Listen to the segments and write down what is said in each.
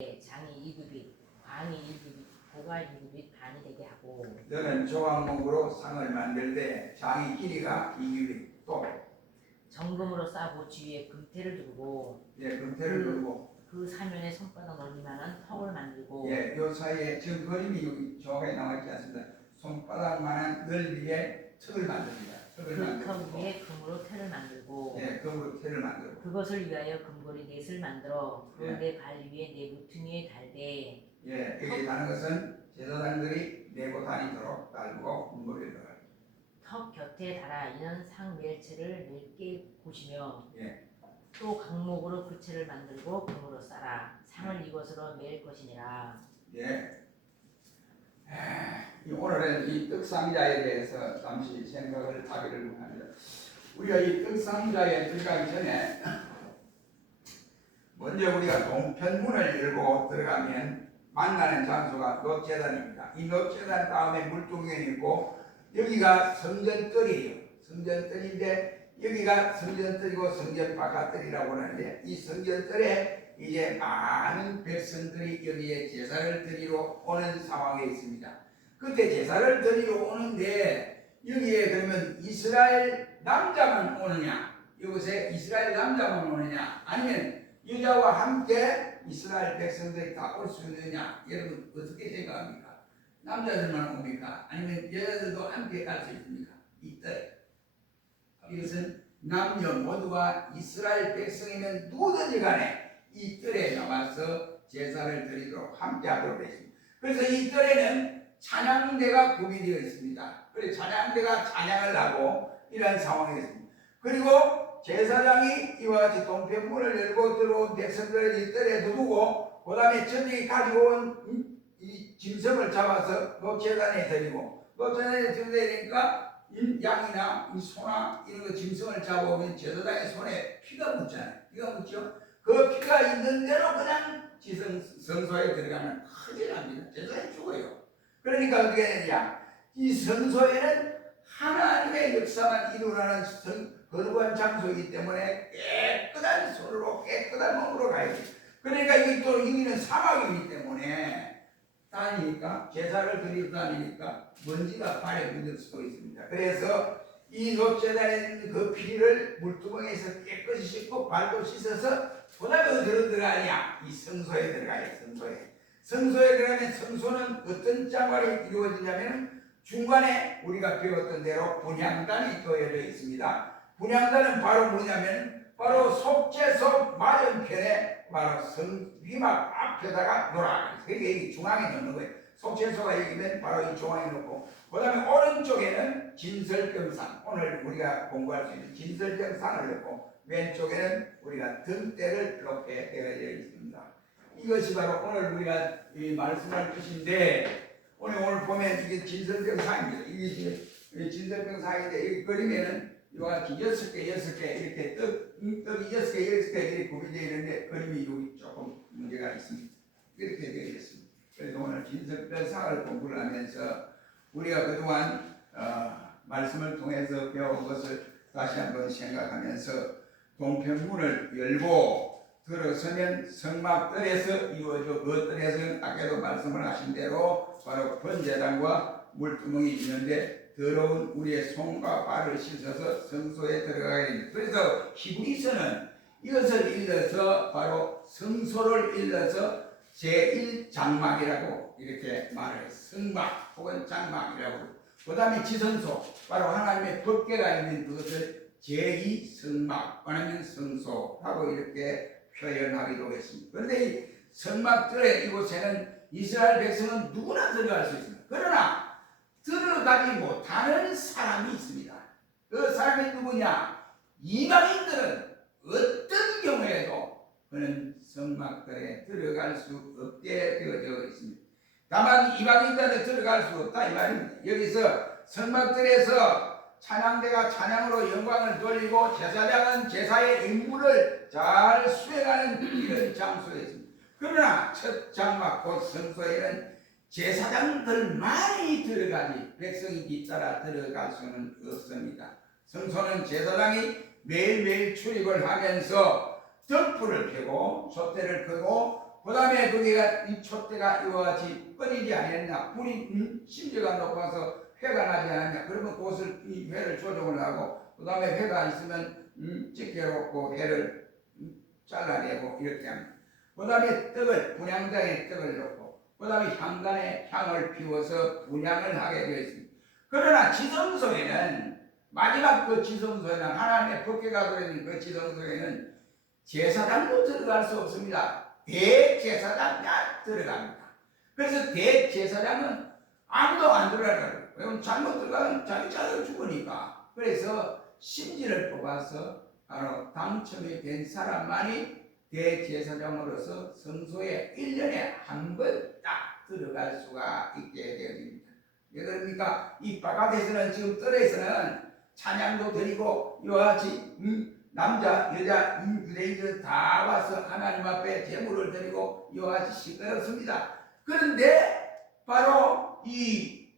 장이 2급이, 광이 1급이, 고가 1급이 반이 되게 하고. 너는 조각목으로 상을 만들 때 장이 길이가 2급이 또 정금으로 싸고 주위에 금태를 두르고. 금태를 두르고 그 사면에 손바닥 넓이만한 턱을 만들고. 요 사이에 지금 그림이 여기 정확하게 나와있지 않습니다. 손바닥만한 넓이의 턱을 만듭니다. 그 턱 위에 금으로 태를 만들고. 금으로 태를 만들고 그것을 위하여 금고리 넷을 만들어 그 네 발 위에 네 무퉁이에 달되. 여기 다는 것은 제사장들이 내고 다니도록 달고 금고리를 넣어요. 턱 곁에 달아 이는 상멜체를 멜게 보시며. 또 강목으로 그 채를 만들고 금으로 싸라. 상을 이것으로 맬 것이니라. 오늘은 이 떡상자에 대해서 잠시 생각을 하기를 합니다. 우리가 이 떡상자에 들어가기 전에 먼저 우리가 동편문을 열고 들어가면 만나는 장소가 놋제단입니다. 이 놋제단 다음에 물동경이 있고 여기가 성전뜰이에요. 성전뜰인데 여기가 성전뜰이고 성전 바깥뜰이라고 하는데 이 성전뜰에 이제 많은 백성들이 여기에 제사를 드리러 오는 상황에 있습니다. 그때 제사를 드리러 오는데 여기에 그러면 이스라엘 남자만 오느냐, 이곳에 이스라엘 남자만 오느냐, 아니면 여자와 함께 이스라엘 백성들이 다 올 수 있느냐, 여러분 어떻게 생각합니까? 남자들만 옵니까? 아니면 여자들도 함께 갈 수 있습니까? 이때 이것은 남녀 모두가 이스라엘 백성이면 누구든지 간에 이 뜰에 나와서 제사를 드리도록 함께 하도록 되어 있습니다. 그래서 이 뜰에는 찬양대가 구비되어 있습니다. 그래서 찬양대가 찬양을 하고 이런 상황이 있습니다. 그리고 제사장이 이와 같이 동편문을 열고 들어온 백성들을 이 뜰에 두고 그 다음에 저들이 가지고 온 이 짐승을 잡아서 노제단에 드리고 노제단에 드리니까 양이나 이 소나 이런 거 짐승을 잡아오면 제사장의 손에 피가 묻잖아요. 피가 묻죠. 그 피가 있는 대로 그냥 성소에 들어가면 큰일 납니다. 제사장이 죽어요. 그러니까 어떻게 되냐, 이 성소에는 하나님의 역사만 일어나는 거룩한 장소이기 때문에 깨끗한 손으로 깨끗한 몸으로 가야 돼요. 그러니까 이게 또 여기는 사막이기 때문에 다니니까 제사를 드리러 다니니까 먼지가 발에 묻을 수도 있습니다. 그래서 이 놋제단에 있는 그 피를 물두멍에서 깨끗이 씻고 발도 씻어서 그 다음에 어디로 들어가냐, 이 성소에 들어가요. 성소에 들어가면 성소는 어떤 장관이 이루어지냐면 중간에 우리가 배웠던 대로 분향단이 놓여져 있습니다. 분향단은 바로 뭐냐면 바로 속죄소 맞은편에 바로 성비막 앞에다가 놓아요. 그게 중앙에 놓는 거예요. 속죄소가 여기면 바로 이 중앙에 놓고 그 다음에 오른쪽에는 진설병상, 오늘 우리가 공부할 수 있는 진설병상을 놓고 왼쪽에는 우리가 등대를 놓게 되어 있습니다. 이것이 바로 오늘 우리가 이 말씀할 것인데 오늘 보면 이게 진설병상입니다. 이게 진설병상인데 여기 그림에는 이와 같이 6개 이렇게 떡이 6개 이렇게 구비되어 있는데 그림이 여기 조금 문제가 있습니다. 이렇게 되어 있습니다. 그래서 오늘 진설병상을 공부를 하면서 우리가 그동안 말씀을 통해서 배운 것을 다시 한번 생각하면서 동편문을 열고 들어서면 성막뜰에서 이루어져 그 뜰에서는 아까도 말씀을 하신 대로 바로 번제단과 물두멍이 있는데 더러운 우리의 손과 발을 씻어서 성소에 들어가야 됩니다. 그래서 히브리서는 이것을 일러서 바로 성소를 일러서 제1장막이라고 이렇게 말해요. 성막 혹은 장막이라고. 그 다음에 지성소, 바로 하나님의 법궤가 있는 그것을 제2성막, 아니면 성소하고 이렇게 표현하기도 했습니다. 그런데 이 성막들의 이곳에는 이스라엘 백성은 누구나 들어갈 수 있습니다. 그러나 들어가지 못하는 사람이 있습니다. 그 사람이 누구냐? 이방인들은 어떤 경우에도 그는 성막들에 들어갈 수 없게 되어져 있습니다. 다만 이방인들은 들어갈 수 없다 이 말입니다. 여기서 성막들에서 찬양대가 찬양으로 영광을 돌리고 제사장은 제사의 임무를 잘 수행하는 이런 장소에 있습니다. 그러나 첫 장막 곧 성소에는 제사장들만이 들어가지 백성이 뒤따라 들어갈 수는 없습니다. 성소는 제사장이 매일매일 출입을 하면서 덕불을 켜고 촛대를 켜고 그 다음에 거기가 이 촛대가 이와 같이 꺼지지 않았냐, 불이 심지가 높아서 회가 나지 않았냐, 그러면 그것을 이 회를 조정을 하고, 그 다음에 회가 있으면 지켜놓고 회를 잘라내고 이렇게 합니다. 그 다음에 떡을 분향장에 떡을 넣고, 그 다음에 향단에 향을 피워서 분향을 하게 되어 있습니다. 그러나 지성소에는, 마지막 그 지성소에는, 하나님의 법궤가 들어있는 그 지성소에는 제사장도 들어갈 수 없습니다. 대제사장만 들어갑니다. 그래서 대제사장은 아무도 안 들어가요. 왜냐면 잘못 들어가면 자기 자녀 죽으니까. 그래서 신진을 뽑아서 바로 당첨이 된 사람만이 대제사장으로서 성소에 1년에 한 번 딱 들어갈 수가 있게 되어집니다. 왜 그럽니까? 이 바깥에서는, 지금 뜰에서는 찬양도 드리고 이와 같이 남자, 여자, 유대인들 다 와서 하나님 앞에 제물을 드리고 이와 같이 시끄럽습니다. 그런데 바로 이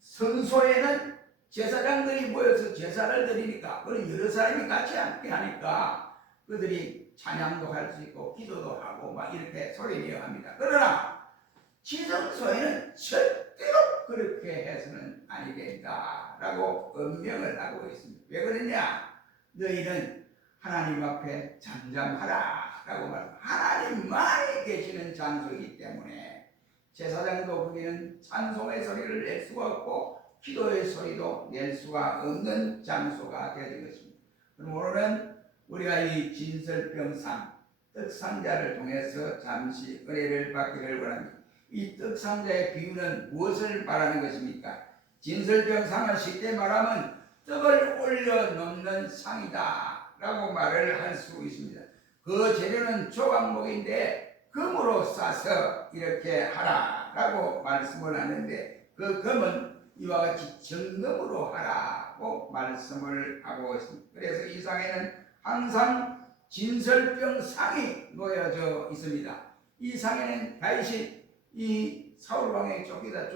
성소에는 제사장들이 모여서 제사를 드리니까, 그런 여러 사람이 같이 함께 하니까 그들이 찬양도 할 수 있고 기도도 하고 막 이렇게 소리내어 합니다. 그러나 지성소에는 절대로 그렇게 해서는 아니 된다라고 엄명을 하고 있습니다. 왜 그러냐? 너희는 하나님 앞에 잠잠하라 라고 말합니다. 하나님만이 계시는 장소이기 때문에 제사장도 거기는 찬송의 소리를 낼 수가 없고 기도의 소리도 낼 수가 없는 장소가 되는 것입니다. 그럼 오늘은 우리가 이 진설병상 떡상자를 통해서 잠시 은혜를 받기를 원합니다. 이 떡상자의 비유는 무엇을 말하는 것입니까? 진설병상은 쉽게 말하면 떡을 올려놓는 상이다 라고 말을 할 수 있습니다. 그 재료는 조각목인데 금으로 싸서 이렇게 하라 라고 말씀을 하는데, 그 금은 이와 같이 정금으로 하라고 말씀을 하고 있습니다. 그래서 이 상에는 항상 진설병상이 놓여져 있습니다. 이 상에는 다윗이 이 사울왕의 쫓기다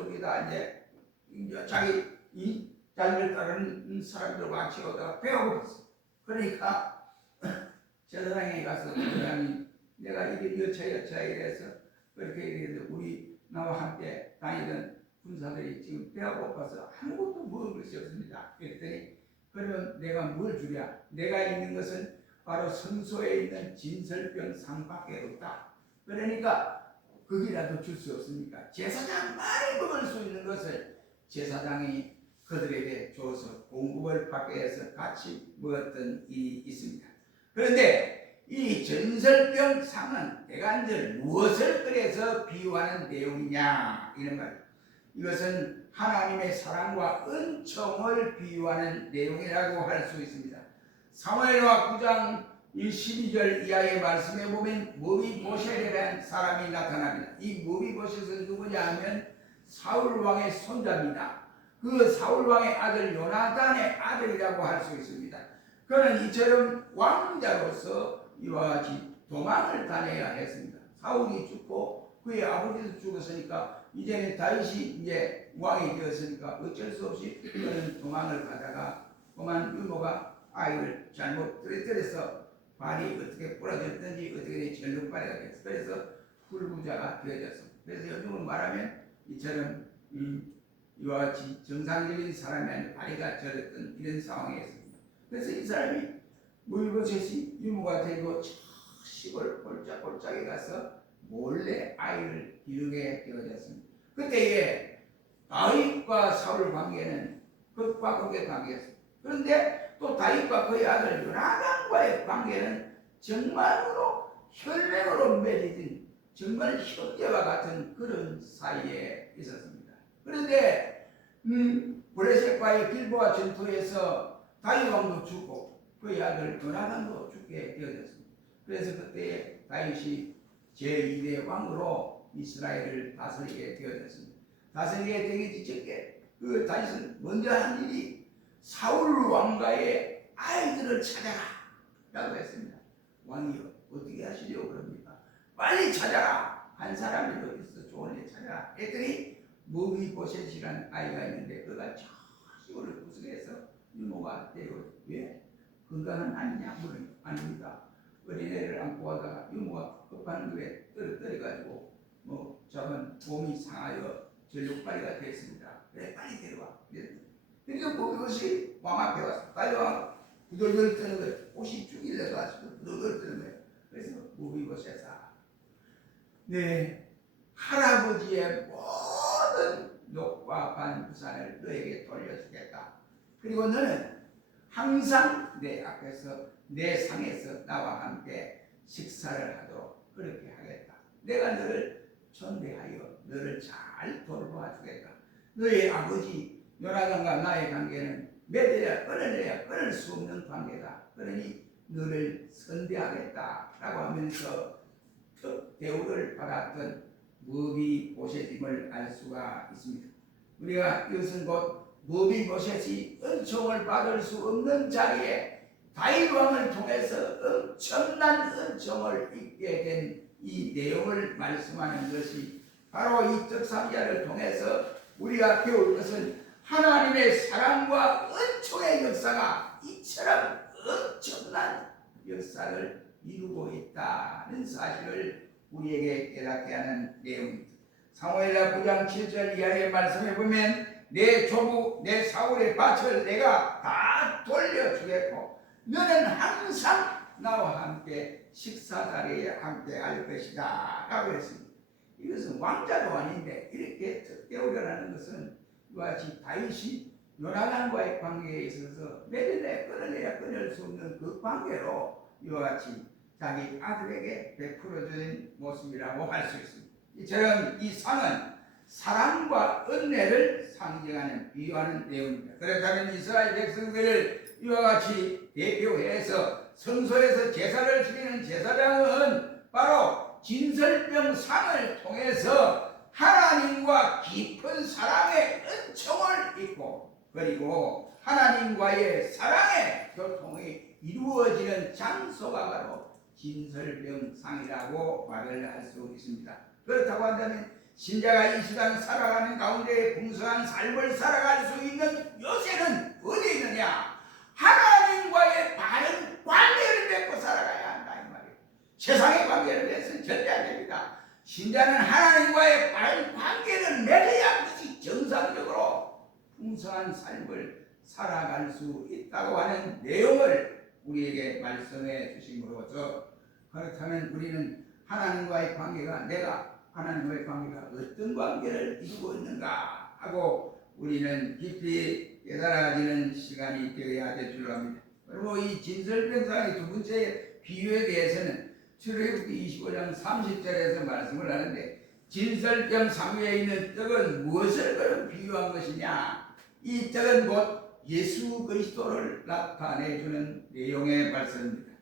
이제 자기 이 자기를 따르는 사람들과 같이 오다가 배가 고팠어. 그러니까 제사장에 가서 내가 이게 여차 이래서 그렇게 이래서 우리 나와 함께 다니던 군사들이 지금 배가 고파서 아무것도 먹을 것이 없습니다. 그랬더니 그러면 내가 뭘 주랴? 내가 있는 것은 바로 성소에 있는 진설병상밖에 없다. 그러니까 거기라도 줄 수 없습니까? 제사장만이 먹을 수 있는 것을 제사장이 그들에게 줘서 공급을 받게 해서 같이 먹었던 일이 있습니다. 그런데 이 전설병상은 대간절 무엇을 그래서 비유하는 내용이냐 이런 말. 이것은 하나님의 사랑과 은총을 비유하는 내용이라고 할 수 있습니다. 사무엘하 9장 12절 이하의 말씀에 보면 무비보셋이라는 사람이 나타납니다. 이 무비보셋은 누구냐 하면 사울왕의 손자입니다. 그 사울왕의 아들 요나단의 아들이라고 할 수 있습니다. 그는 이처럼 왕자로서 이와 같이 도망을 다녀야 했습니다. 사울이 죽고 그의 아버지도 죽었으니까 이제는 다윗이 이제 왕이 되었으니까 어쩔 수 없이 그는 도망을 가다가 그만 유모가 아이를 잘못 떨어뜨려서 발이 어떻게 부러졌든지 어떻게 전력발이가 됐어. 그래서 불구자가 되어졌습니다. 그래서 요즘은 말하면 이처럼 이와 같이 정상적인 사람이 아닌 다리가 저렸던 이런 상황에 있습니다. 그래서 이 사람이 무비보셋이 유모가 되고 저 시골 골짜기에 가서 몰래 아이를 기르게 되어졌습니다. 그때에 다윗과 사울 관계는 극과 극의 관계였습니다. 그런데 또 다윗과 그의 아들 요나단과의 관계는 정말로 혈맹으로 맺어진 정말 형제와 같은 그런 사이에 있었습니다. 그런데 블레셋과의 길보아 전투에서 다윗 왕도 죽고 그의 아들 요나단도 죽게 되어졌습니다. 그래서 그때 다윗이 제2대 왕으로 이스라엘을 다스리게 되어졌습니다. 다스리게 되기 전에 그 다윗은 먼저 한 일이 사울 왕가의 아이들을 찾아라 라고 했습니다. 왕이 어떻게 하시려고 그럽니까? 빨리 찾아라. 한 사람이라도 있어 좋은 애 찾아라 했더니 무비보셋이라는 아이가 있는데 그가 저 시골을 구석에서 유모가 되고 왜? 건강은 아니냐? 물은 아닙니다. 어린애를 안고 가다가 유모가 급한 그에 떨어가지고 저건 몸이 상하여 전력발이가 됐습니다. 그래 빨리 데려와. 그러니까 그것이 왕 앞에 와서 빨리 와. 부들부들 뜨는 거예요. 옷이 죽일래서 가지고 부들부들 뜨는 거예요. 그래서 무비보셋아, 네 할아버지의 모든 녹과 반부산을 너에게 돌려주겠다. 그리고 너는 항상 내 앞에서 내 상에서 나와 함께 식사를 하도록 그렇게 하겠다. 내가 너를 존대하여 너를 잘 돌보아주겠다. 너의 아버지 요나단과 나의 관계는 맺어야 끊을 수 없는 관계다. 그러니 너를 선대하겠다라고 하면서 특 대우를 받았던 무비보셋임을 알 수가 있습니다. 우리가 이것은 곧 무비보셋이 은총을 받을 수 없는 자리에 다윗 왕을 통해서 엄청난 은총을 입게 된 이 내용을 말씀하는 것이 바로 이 적삼자를 통해서 우리가 배울 것은 하나님의 사랑과 은총의 역사가 이처럼 엄청난 역사를 이루고 있다는 사실을 우리에게 깨닫게 하는 내용입니다. 사무엘하 9장 7절 이하의 말씀에 보면 내 조부 내 사울의 밭을 내가 다 돌려주겠고 너는 항상 나와 함께 식사 자리에 함께 할 것이다 라고 했습니다. 이것은 왕자도 아닌데 이렇게 특대우려라는 것은 이와 같이 다윗이 요나단과의 관계에 있어서 맺어내야 끊어내야 끊을 수 없는 그 관계로 이와 같이 자기 아들에게 베풀어준 모습이라고 할 수 있습니다. 이처럼 이 상은 사랑과 은혜를 상징하는 비유하는 내용입니다. 그렇다면 이스라엘 백성들을 이와 같이 대표해서 성소에서 제사를 지내는 제사장은 바로 진설병상을 통해서 하나님과 깊은 사랑의 은총을 입고 그리고 하나님과의 사랑의 교통이 이루어지는 장소가 바로 진설병상이라고 말을 할 수 있습니다. 그렇다고 한다면 신자가 이 세상 살아가는 가운데 풍성한 삶을 살아갈 수 있는 요새는 어디에 있느냐? 하나님과의 바른 관계를 맺고 살아가야 한다 이 말이에요. 세상의 관계를 맺어서는 절대 안 됩니다. 신자는 하나님과의 바른 관계를 맺어야 그것이 정상적으로 풍성한 삶을 살아갈 수 있다고 하는 내용을 우리에게 말씀해 주심으로써 그렇다면 우리는 하나님과의 관계가 내가 하나님과의 관계가 어떤 관계를 이루고 있는가 하고 우리는 깊이 깨달아지는 시간이 되어야 될 줄 압니다. 그리고 이 진설병상의 두 번째 비유에 대해서는 출애굽기 25장 30절에서 말씀을 하는데 진설병상 위에 있는 떡은 무엇을 그런 비유한 것이냐? 이 떡은 곧 예수 그리스도를 나타내주는 내용의 말씀입니다.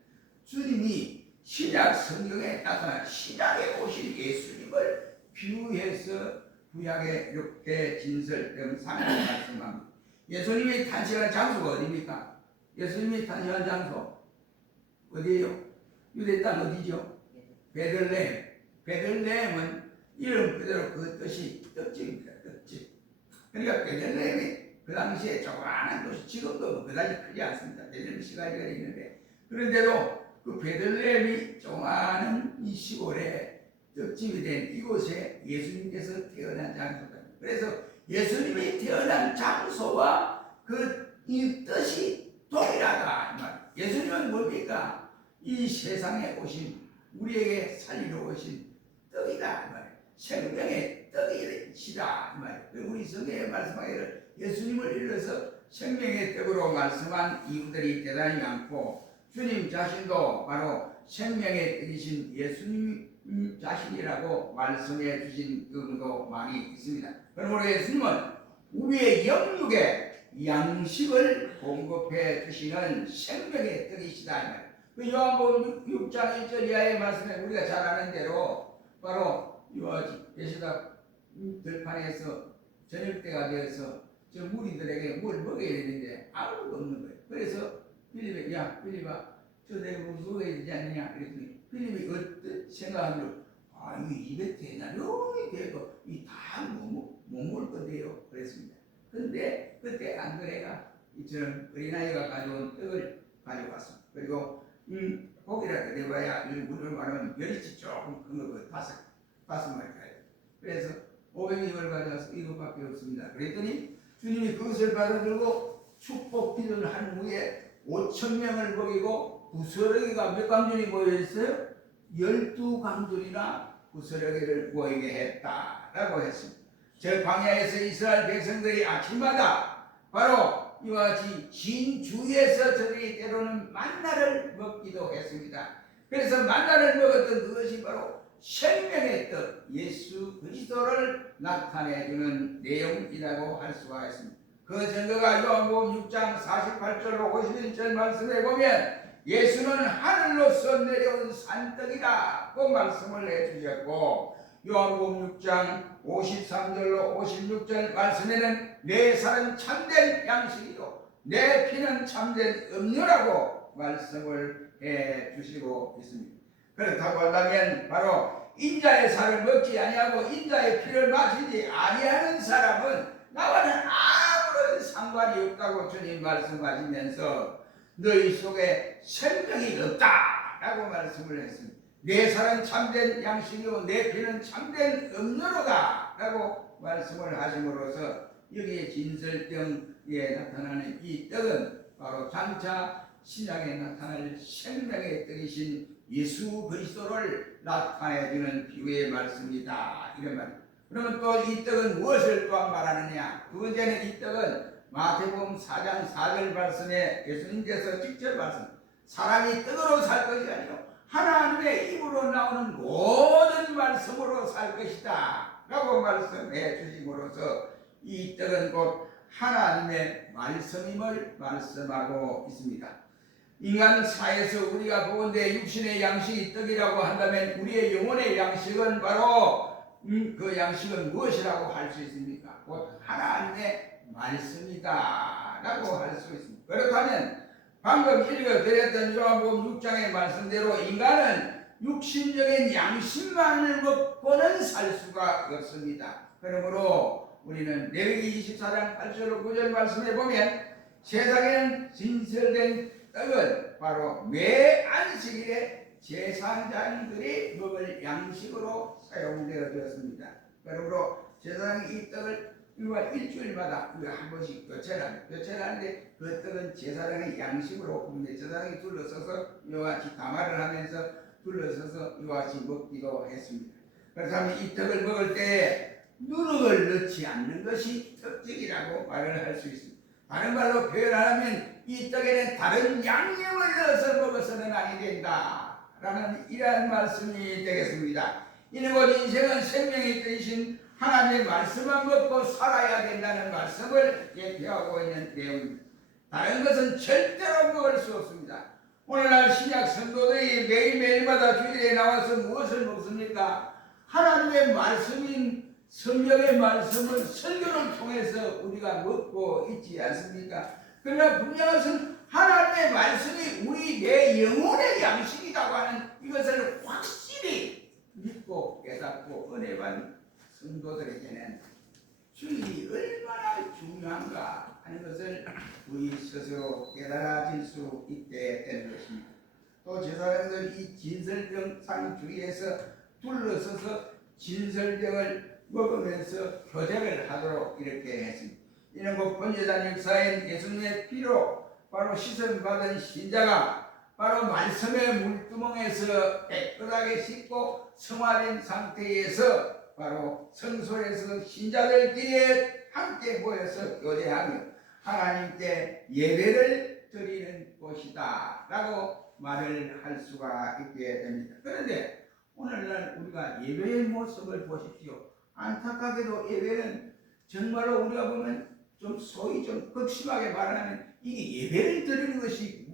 주님이 신약 성경에 나타난 신약에 오신 예수님을 비유해서 구약에 이렇게 진설병상을 말씀합니다. 예수님이 탄생한 장소가 어디입니까? 예수님이 탄생한 장소 어디예요? 유대 땅 어디죠? 베들레헴. 베들레헴은 이름 그대로 그 뜻이 떡집입니다. 떡집. 그러니까 베들레헴이 그 당시에 조그마한 도시, 지금도 그다지 크지 않습니다. 베들레헴 시가지가 있는데 그런데도 그 베들레헴이 조그마한 이 시골에 떡집이 된 이곳에 예수님께서 태어난 장소다. 그래서 예수님이 태어난 장소와 이 뜻이 동일하다. 예수님은 뭡니까? 이 세상에 오신 우리에게 살리러 오신 떡이다. 생명의 떡이시다. 우리 성경에 말씀하기를 예수님을 일러서 생명의 떡으로 말씀한 이유들이 대단히 많고 주님 자신도 바로 생명의 떡이신 예수님 자신이라고 말씀해 주신 경우도 많이 있습니다. 그러므로 예수님은 우리의 영육에 양식을 공급해 주시는 생명의 떡이시다. 그 요한복음 6장 1절 이하의 말씀에 우리가 잘 아는 대로 바로 예수가 들판에서 저녁 때가 되어서 저 무리들에게 뭘 먹여야 되는데 아무것도 없는 거예요. 그래서 빌립이 야 빌립아 저 내가 뭐 먹어야 되지 않느냐 그랬더니 빌립이 어떤 생각하기로 이거 입에 대나령이 되고 이 다 못 먹을 건데요 그랬습니다. 그런데 그때 안드레가 이처럼 어린아이가 가져온 떡을 가져왔습니다. 그리고 고기라도 내봐야 우리를 말하면 멸치 조금 큰거 다섯 마리 가요. 그래서 500을 가져와서 이것밖에 없습니다. 그랬더니 주님이 그것을 받아들고 축복 기도를 한 후에 5,000명을 먹이고 부스러기가 몇 강준이 모여있어요? 12강준이나 부스러기를 모이게 했다라고 했습니다. 저 광야에서 이스라엘 백성들이 아침마다 바로 이와 같이 진 주에서 저들이 때로는 만나를 먹기도 했습니다. 그래서 만나를 먹었던 그것이 바로 생명의 떡 예수 그리스도를 나타내주는 내용이라고 할 수가 있습니다. 그 증거가 요한복음 6장 48절로 51절 말씀에 보면 예수는 하늘로서 내려온 산떡이라고 말씀을 해주셨고, 요한복음 6장 53절로 56절 말씀에는 내 살은 참된 양식이요 내 피는 참된 음료라고 말씀을 해주시고 있습니다. 그렇다고 한다면 바로 인자의 살을 먹지 아니하고 인자의 피를 마시지 아니하는 사람은 나와는 아무런 상관이 없다고 주님 말씀하시면서 너희 속에 생명이 없다라고 말씀을 했습니다. 내 살은 참된 양식이요 내 피는 참된 음료로다 라고 말씀을 하심으로써 여기에 진설병에 나타나는 이 떡은 바로 장차 신약에 나타날 생명의 떡이신 예수 그리스도를 나타내주는 비유의 말씀이다 이런 말입니다. 그러면 또 이 떡은 무엇을 또한 말하느냐? 두 번째는 이 떡은 마태복음 4장 4절 말씀에 예수님께서 직접 말씀, 사람이 떡으로 살 것이 아니요 하나님의 입으로 나오는 모든 말씀으로 살 것이다 라고 말씀해 주심으로써 이 떡은 곧 하나님의 말씀임을 말씀하고 있습니다. 인간 사회에서 우리가 보건대 육신의 양식이 떡이라고 한다면 우리의 영혼의 양식은 바로 그 양식은 무엇이라고 할 수 있습니까? 곧 하나님의 말씀이다 라고 할 수 있습니다. 그렇다면 방금 읽어드렸던 요한복음 6장의 말씀대로 인간은 육신적인 양식만을 먹고는 살 수가 없습니다. 그러므로 우리는 레위기 24장 8절 9절 말씀에 보면 세상에는 진설된 떡은 바로 매 안식일에 제사장들이 먹을 양식으로 사용되어졌습니다. 그러므로 제사장이 이 떡을 일주일마다 한 번씩 교체하는데 그 떡은 제사장의 양식으로 제사장이 둘러서서 이와 같이 담화를 하면서 둘러서서 이와 같이 먹기도 했습니다. 그렇다면 이 떡을 먹을 때 누룩을 넣지 않는 것이 특징이라고 말을 할 수 있습니다. 다른 말로 표현하면 이 떡에는 다른 양념을 넣어서 먹어서는 아니 된다 라는 이러한 말씀이 되겠습니다. 이는 곧 인생은 생명이 되신 하나님의 말씀만 먹고 살아야 된다는 말씀을 예표하고 있는 내용입니다. 다른 것은 절대로 먹을 수 없습니다. 오늘날 신약 성도들이 매일매일마다 주일에 나와서 무엇을 먹습니까? 하나님의 말씀인 성경의 말씀을 설교를 통해서 우리가 먹고 있지 않습니까? 그러나 분명한 것은 하나님의 말씀이 우리 내 영혼의 양식이라고 하는 이것을 확실히 믿고 깨닫고 은혜 받는 성도들에게는 주일이 얼마나 중요한가 하는 것을 우리 스스로 깨달아질 수 있게 되는 것입니다. 또 제사장들 이 진설병상 주위에서 둘러서서 진설병을 먹으면서 교제를 하도록 이렇게 했습니다. 이는 곧 번제단 역사인 예수님의 피로 바로 씻음받은 신자가 바로 말씀의 물두멍에서 깨끗하게 씻고 성화된 상태에서 바로 성소에서 신자들끼리 함께 모여서 교제하며 하나님께 예배를 드리는 곳이다 라고 말을 할 수가 있게 됩니다. 그런데 오늘날 우리가 예배의 모습을 보십시오. 안타깝게도 예배는 정말로 우리가 보면 좀 소위 좀 극심하게 말하면 이게 예배를 드리는 것이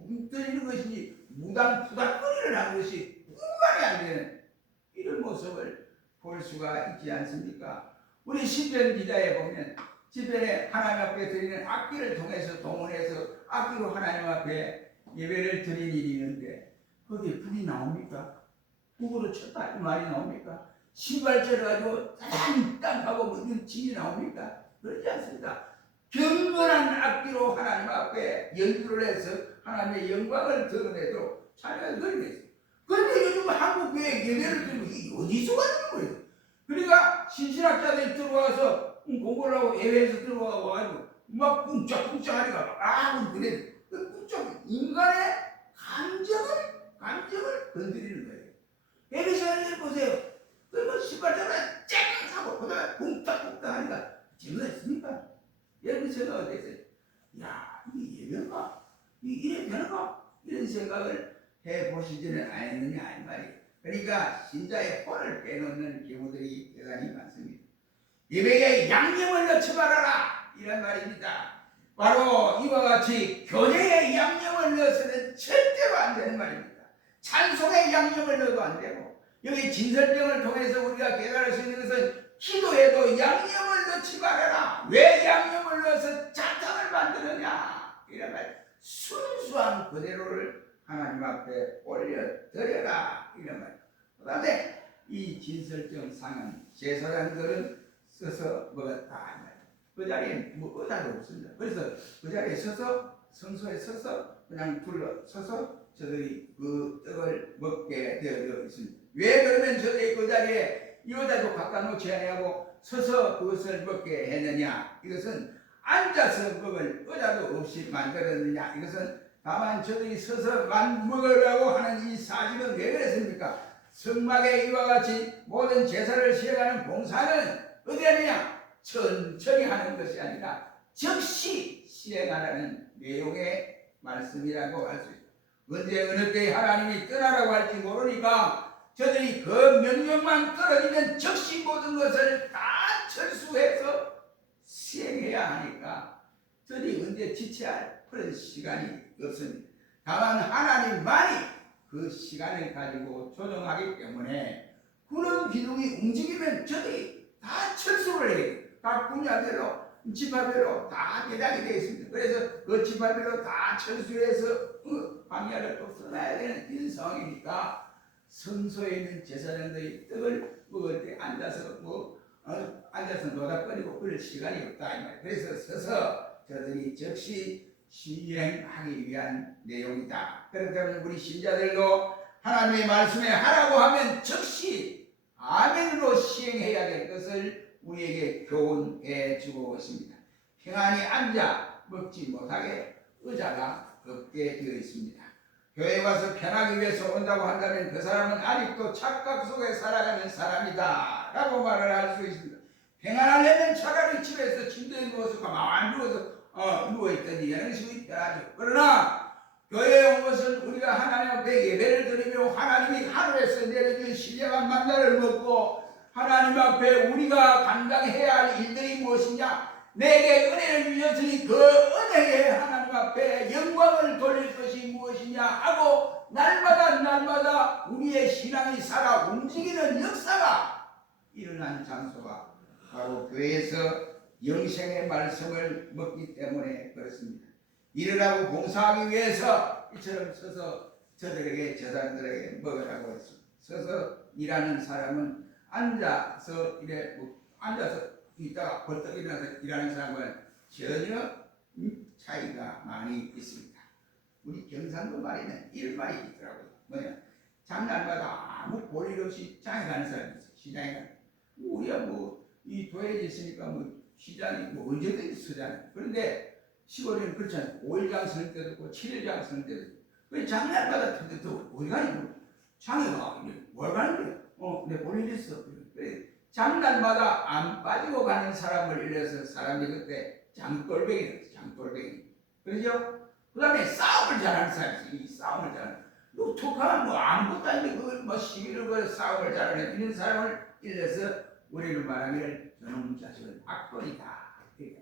무당 부닥거리를 하는 것이 말이 안 되는 이런 모습을 볼 수가 있지 않습니까? 우리 시편 기자에 보면 시편에 하나님 앞에 드리는 악기를 통해서 동원해서 악기로 하나님 앞에 예배를 드리는 일이 있는데 거기에 불이 나옵니까? 북으로 쳤다 이 말이 나옵니까? 신발질을 가지고 땅땅 하고 뭐 질이 나옵니까? 그렇지 않습니다. 경건한 악기로 하나님 앞에 연주를 해서 하나님의 영광을 드러내도록 찬양을 드리겠습니다. 그런데 요즘 한국 교회 예배를 드리면 이게 어디서 가는 거예요? 그러니까 신신학자들이 들어와서 공부를 하고 예배에서 들어와가지고 막 꿍짝꿍짝 하니까 그래. 꿍짝 인간의 감정을 건드리는 거예요. 예배 시간에 보세요. 그러면 신발장을 쨍 하고 그다음에 쿵딱쿵딱 하니까 재미가 있습니까? 여러분 생각 어땠어요? 야, 이게 예배인가? 이래 되는가? 이런 생각을 해보시지는 않았느냐 이 말이에요. 그러니까 신자의 혼을 빼놓는 경우들이 대단히 많습니다. 예배에 양념을 넣지 말아라 이런 말입니다. 바로 이와 같이 교제에 양념을 넣어서는 절대로 안 되는 말입니다. 찬송에 양념을 넣어도 안 되고, 여기 진설병을 통해서 우리가 깨달을 수 있는 것은 기도에도 양념을 넣지 말아라. 왜 양념을 넣어서 잔탕을 만드느냐 이런 말. 순수한 그대로를 하나님 앞에 올려드려라 이런 말. 그 다음에 이 진설병 상은 제사장들은 써서 먹었다. 그 자리에 뭐 의자도 없습니다. 그래서 그 자리에 서서 성소에 서서 그냥 둘러서서 저들이 그 떡을 먹게 되어 있습니다. 왜 그러면 저들이 그 자리에 의자도 갖다 놓지 아니하고 서서 그것을 먹게 했느냐? 이것은 앉아서 먹을 의자도 없이 만들었느냐? 이것은 다만 저들이 서서 먹으려고 하는 이 사실은 왜 그랬습니까? 성막에 이와 같이 모든 제사를 시행하는 봉사는 어디 하느냐? 천천히 하는 것이 아니라 즉시 시행하라는 내용의 말씀이라고 할 수 있습니다. 언제 어느 때 하나님이 떠나라고 할지 모르니까 저들이 그 명령만 떨어지면 즉시 모든 것을 다 철수해서 시행해야 하니까 저들이 언제 지체할 그런 시간이 없습니다. 다만 하나님만이 그 시간을 가지고 조정하기 때문에 그런 기둥이 움직이면 저들이 다 철수를 해요. 각 분야별로 지파별로 다 대장이 되어 있습니다. 그래서 그 지파별로 다 철수해서 광야를 또 써놔야 되는 이런 상황이니까 성소에 있는 제사장들이 떡을 먹을 때 앉아서 앉아서 노닥거리고 그럴 시간이 없다 이 말이에요. 그래서 서서 저들이 즉시 시행하기 위한 내용이다. 그렇기 때문에 우리 신자들도 하나님의 말씀에 하라고 하면 즉시 아멘으로 시행해야 될 것을 우리에게 교훈해 주고 있습니다. 평안히 앉아 먹지 못하게 의자가 없게 되어 있습니다. 교회 와서 편하기 위해서 온다고 한다면 그 사람은 아직도 착각 속에 살아가는 사람이다 라고 말을 할 수 있습니다. 평안하려면 차라리 집에서 침대에 누워서 가만히 누워서 누워있더니 이런 식이 편하죠. 그러나 교회에 온 것은 우리가 하나님 앞에 예배를 드리며 하나님이 하늘에서 내려준 신령한 만나를 먹고 하나님 앞에 우리가 감당해야 할 일들이 무엇이냐? 내게 은혜를 주셨으니 그 은혜에 하나님 앞에 영광을 돌릴 것이 무엇이냐 하고 날마다 우리의 신앙이 살아 움직이는 역사가 일어난 장소가 바로 교회에서 영생의 말씀을 먹기 때문에 그렇습니다. 일을 봉사하기 위해서 이처럼 서서 저들에게 제사장들에게 먹으라고 했습니다. 서서 일하는 사람은 앉아서 앉아서 있다가 벌떡 일어나서 일하는 사람은 전혀 차이가 많이 있습니다. 우리 경상도 말에는 이런 말이 있더라고요. 뭐냐? 장날마다 아무 볼일 없이 장에 가는 사람이 있어요. 시장에 가는. 우리가 이 도해에 있으니까 시장이 언제든지 서잖아요. 그런데 시골에는 그렇지 않아요. 5일장 서는 때도 있고 7일장 서는 때도 있고. 그 장날마다 터져도 어디 가니? 장에 가. 뭘 가는 거야? 내 볼일 있어. 장날마다 안 빠지고 가는 사람을 일러서 사람이 그때 장돌뱅이였어. 장돌뱅이. 그러죠? 그 다음에 싸움을 잘하는 사람이 이 싸움을 잘하는. 툭하면 아무것도 아닌데 그걸 시비를 걸어 싸움을 잘하는 이런 사람을 일러서 우리는 말하기를 저놈 자식은 악돌이다.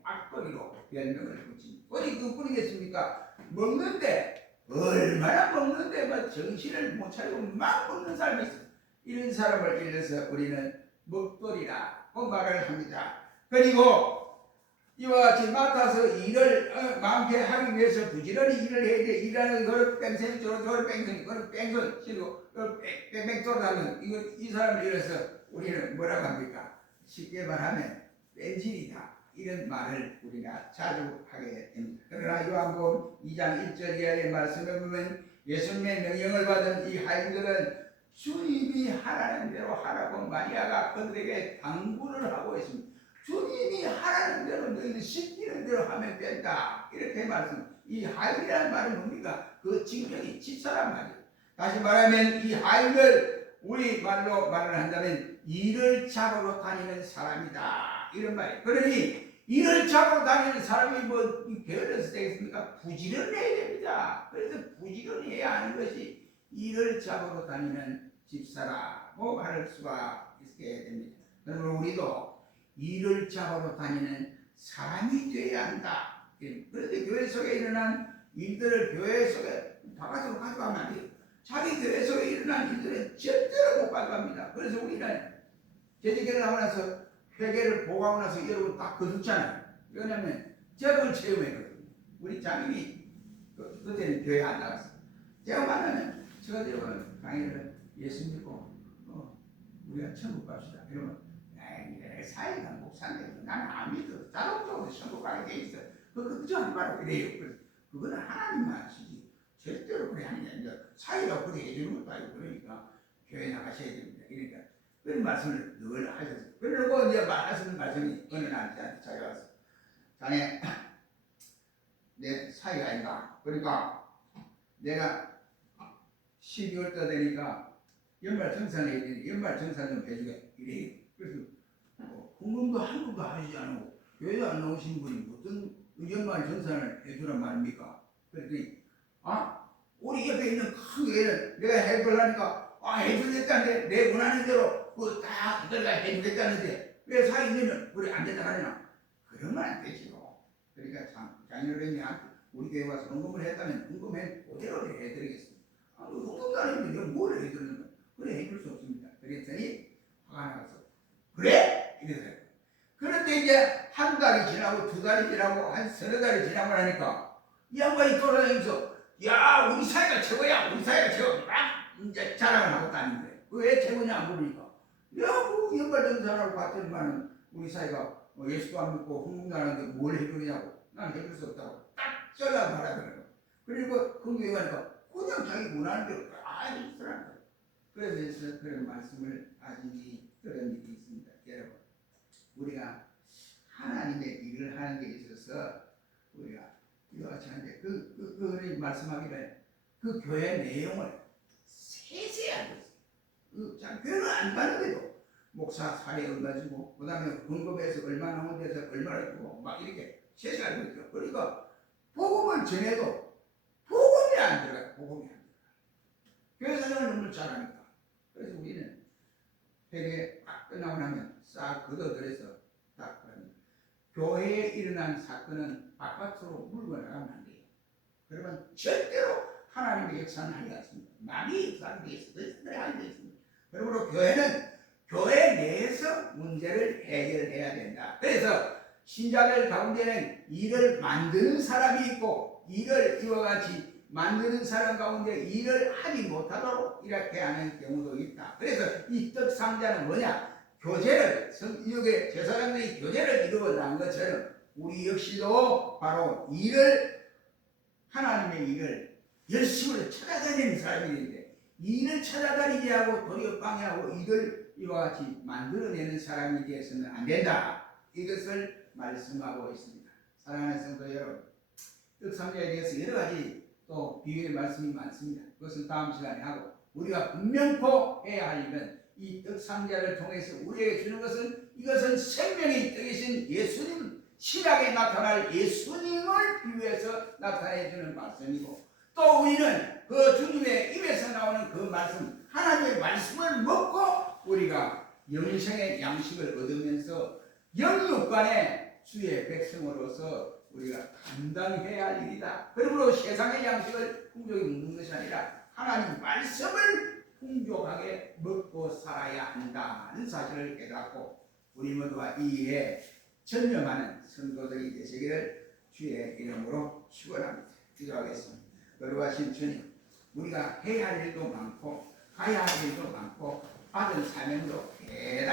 악돌이로 별명을 붙인. 어디 뿌리겠습니까? 먹는데 얼마나 먹는데 정신을 못 차리고 막 먹는 사람이 있어. 이런 사람을 일러서 우리는 먹돌이라고 말을 합니다. 그리고 이와 같이 맡아서 일을 많게 하기 위해서 부지런히 일을 해야 돼. 일하는 거를 뺑소니 저를 뺑소니 그걸 뺑소니 치고 뺑뺑 돌아가는 이 사람을 일러서 우리는 뭐라고 합니까? 쉽게 말하면 뺀질이다. 이런 말을 우리가 자주 하게 됩니다. 그러나 요한복음 2장 1절 이하의 말씀에 보면 예수님의 명령을 받은 이 하인들은 주님이 하라는 대로 하라고 마리아가 그들에게 당부를 하고 있습니다. 주님이 하라는 대로 너희는 시키는 대로 하면 된다. 이렇게 말씀. 이 하인이라는 말은 뭡니까? 그 직명이 집사란 말이에요. 다시 말하면 이 하인을 우리 말로 말을 한다면 일을 잡으러 다니는 사람이다. 이런 말이에요. 그러니 일을 잡으러 다니는 사람이 뭐 게을러서 되겠습니까? 부지런해야 됩니다. 그래서 부지런해야 하는 것이 일을 잡으러 다니는 집사라고 할 수가 있게 됩니다. 그러므로 우리도 일을 잡으러 다니는 사람이 되어야 한다. 그런데 교회 속에 일어난 일들을 교회 속에 바깥으로 가져가면 안 돼요. 자기 교회 속에 일어난 일들은 절대로 못 가져갑니다. 그래서 우리는 재직회를 하고 나서 회개를 보고하고 나서 여러분 딱 거두잖아요. 왜냐하면 제가 그걸 체험했거든요. 우리 장인이 그때는 교회 안 나갔어요. 제가 만나면 제가 여러분 강의를 예수 믿고 우리가 천국 갑시다. 이러면 내 사이가 목사인데 나는 안 믿어. 자동적으로 천국 가게 돼 있어. 그저 하지 말고 이래요. 그래서 그거는 하나님만 하시지 절대로 그래 하는 게 아니라 사이가 그래 해주는 것도 아니고 그러니까 교회 나가셔야 됩니다. 그러니까 그런 말씀을 늘 하셨어요. 그러고 이제 말하시는 말씀이 어느 날 저한테 찾아왔어요. 자네 내 사이가 아닌가. 그러니까 내가 12월 때 되니까 연말 정산을 해야 되니 연말 정산 좀 해주게 이래요. 그래서 공금도 한 번도 하시지 않고 교회도 안 나오신 분이 무슨 연말 정산을 해주란 말입니까? 그랬더니 우리 옆에 있는 큰 교회는 내가 해주려니까 해주겠다는데 내 원하는 대로 다 내가 해주겠다는데 왜 사인되면 그래 안 된다 하냐? 그러면 안 되지요. 그러니까 장인어른이 우리 교회 와서 헌금을 했다면 헌금해 그대로 해드리겠습니다. 헌금도 안 했는데 내가 뭘 해드리는 거야? 그래 해줄 수 없습니다. 그랬더니 화가 나서 그래? 이래서 그런데 이제 한 달이 지나고 두 달이 지나고 한 서너 달이 지나고 나니까 이 양반이 돌아다니면서 야 우리 사회가 최고야 우리 사회가 최고 막 이제 자랑을 하고 다니는 거예요. 왜 최고냐 안 보니까 야그 연발정산하고 봤더니만은 우리 사회가 예수도 안 믿고 흥분도 안 하는데 뭘 해주느냐고 난 해줄 수 없다고 딱 잘라 말하더라고요. 그리고 그 교회 가니까 그냥 자기 원하는 대로 해주더라는 거예요. 그래서 그런 말씀을 아직 들은 일이 있습니다. 여러분 우리가 하나님의 일을 하는 데 있어서 우리가 이와 같이 하는데 그 말씀하기를 그 교회 내용을 세세하게 했어요. 교회는 안 가는데도 목사 사례 얼마 주고 그 다음에 헌금에서 얼마 나온 데서 얼마를 주고 막 이렇게 세세하게 했죠. 그러니까 복음을 전해도 복음이 안 들어가요. 복음이 안 들어가요. 교회 사정을 너무 잘하니까. 그래서 우리는 회개 딱 끝나고 나면 싹 걷어들여서 딱 교회에 일어난 사건은 바깥으로 물고 나가면 안 돼요. 그러면 절대로 하나님의 역사는 하지 않습니다. 남이 역사하는 게 있어요. 하는 게 있습니다. 그러므로 교회는 교회 내에서 문제를 해결해야 된다. 그래서 신자들 가운데는 일을 만드는 사람이 있고 일을 이와 같이 만드는 사람 가운데 일을 하지 못하도록 이렇게 하는 경우도 있다. 그래서 이 떡상자는 뭐냐? 교제를 성육의 제사장들이 교제를 이루어 나간 것처럼 우리 역시도 바로 일을 하나님의 일을 열심으로 찾아다니는 사람인데 일을 찾아다니지 하고 도리어 방해하고 일을 이와 같이 만들어내는 사람이 되어서는 안 된다. 이것을 말씀하고 있습니다. 사랑하는 성도 여러분, 떡상자에 대해서 여러 가지 또 비유의 말씀이 많습니다. 그것은 다음 시간에 하고 우리가 분명코 해야 할 일은 이 떡상자를 통해서 우리에게 주는 것은 이것은 생명의 떡이신 예수님 신약에 나타날 예수님을 비유해서 나타내 주는 말씀이고 또 우리는 그 주님의 입에서 나오는 그 말씀 하나님의 말씀을 먹고 우리가 영생의 양식을 얻으면서 영육간의 주의 백성으로서 우리가 감당해야 할 일이다. 그러므로 세상의 양식을 풍족히 먹는 것이 아니라 하나님 말씀을 풍족하게 먹고 살아야 한다는 사실을 깨닫고 우리 모두가 이에 전념하는 성도들이 되시기를 주의 이름으로 축원합니다. 기도하겠습니다. 거룩하신 주님, 우리가 해야 할 일도 많고 가야 할 일도 많고 받은 사명도 대단히